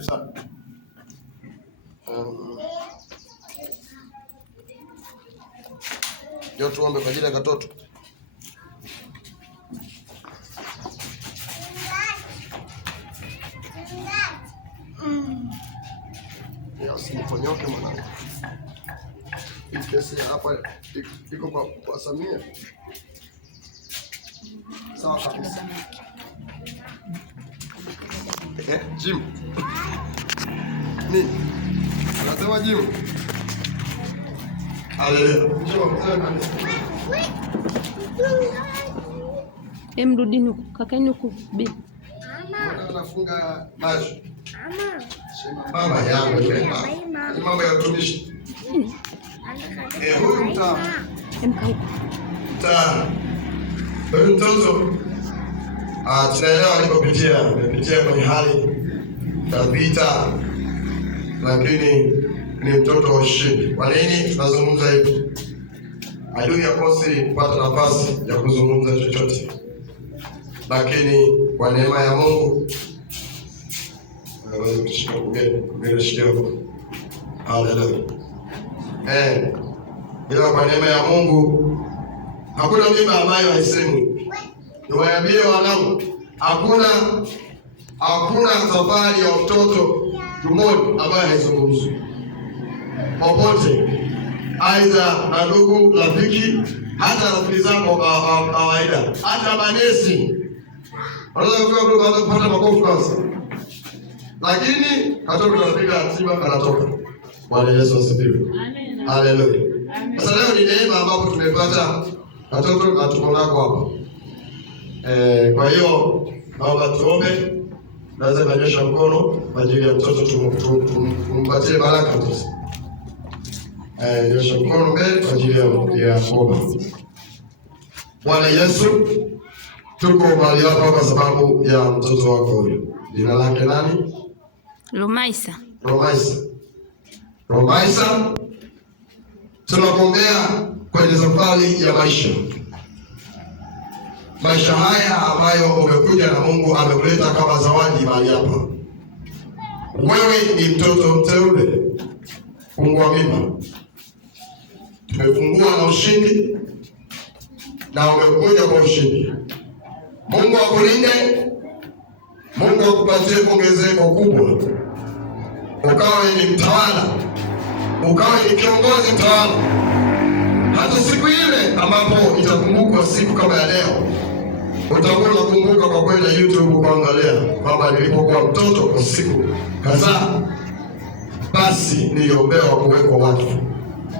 Karibu sana. Ndio tuombe kwa ajili ya katoto. Usiniponyoke mwanangu. Hii kesi hapa iko kwa Samia. Sawa kabisa. Jim. Nini? Anasema Jim. Mrudini huko, kakeni huko bibi. Mama anafunga maji. Mama yangu ile mama ya utumishi. Huyu mtaa. Huyu mtoto tunaelewa alipopitia kwenye hali ya vita, lakini ni mtoto wa ushindi. Kwa nini tunazungumza hivi? Adui hakosi kupata nafasi ya kuzungumza chochote, lakini kwa neema ya Mungu anaweza kushika kugeni shikio. Haleluya. Ila kwa neema ya Mungu hakuna mimba ambayo haisemwi. Niwaambie wanangu, hakuna safari ya mtoto tumboni ambayo haizungumzwi. Popote, aidha na ndugu, rafiki, hata rafiki zako kawaida, hata manesi. Wanaweza kupata makofi kwanza. Lakini katoto tunapiga tiba kanatoka. Bwana Yesu asifiwe. Amen. Haleluya. Sasa leo ni neema ambapo tumepata katoto na tuko nako hapa. Kwa hiyo naomba tuombe. Naweza kunyosha mkono kwa ajili ya mtoto tumpatie baraka mtoto. Nyosha mkono mbele kwa ajili ya kuomba. Bwana Yesu, tuko mahali hapa kwa sababu ya mtoto wako huyu. Jina lake nani? Romaisa. Tunakuombea kwenye safari ya maisha haya ambayo umekuja na Mungu amekuleta kama zawadi mahali hapa. Wewe ni mtoto mteule, fungua mimba. Tumefungua na ushindi na umekuja kwa ushindi. Mungu akulinde, Mungu akupatie ongezeko kubwa, ukawe ni mtawala, ukawe ni kiongozi mtawala. Hata siku ile ambapo itakumbukwa siku kama ya leo, utakuwa unakumbuka kwa kwenda YouTube kuangalia kwamba nilipokuwa mtoto kwa siku kadhaa, basi niliombewa kuwekwa watu.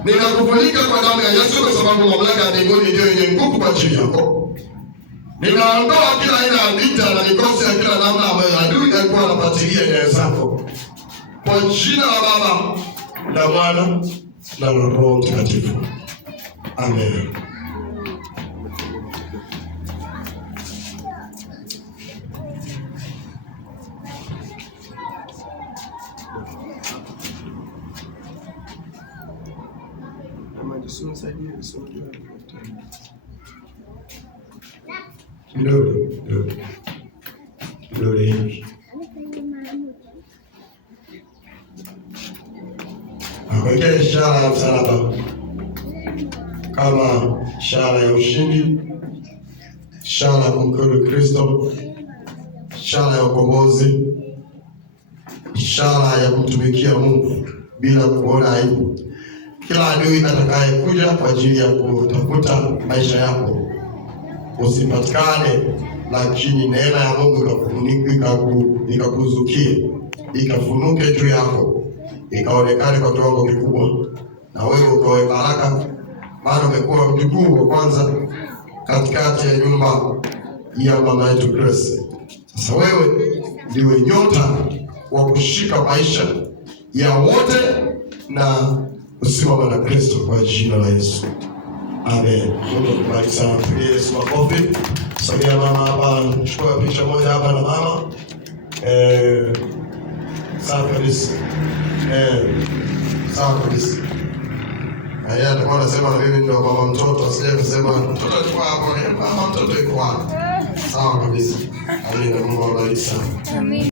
Ninakufunika kwa damu ya Yesu kwa sababu mamlaka ya mbinguni ndio yenye nguvu kwa ajili yako. Ninaondoa kila aina ya vita na mikosi ya kila namna ambayo adui alikuwa anafuatilia nyayo zako. Kwa jina la Baba na Mwana na Roho Mtakatifu. Amen. Kidole hiki akwekea ishara ya msalaba kama ishara ya ushindi, ishara ya kumkiri Kristo, ishara ya ukombozi, ishara ya kumtumikia Mungu bila kuona aibu. Kila adui atakayekuja kwa ajili ya kutafuta maisha yako usipatikane, lakini neema ya Mungu ikakuzukie, ikafunuke juu yako, ikaonekane kwa kiwango kikubwa, na wewe ukawe baraka, maana umekuwa mjukuu wa kwanza katikati ya nyumba ya mama yetu Grace. Sasa wewe ndiwe nyota wa kushika maisha ya wote na usimama na Kristo kwa jina la Yesu. Amen. Mungu akubariki sana. Yesu makofi. Samia mama hapa, chukua picha moja hapa na mama. Sawa kabisa. Sawa kabisa. Yeye atakuwa anasema na mimi ndio mama mtoto, asije kusema mtoto alikuwa hapo, mama mtoto yuko wapi? Sawa kabisa. Amina. Mungu awabariki sana. Amen.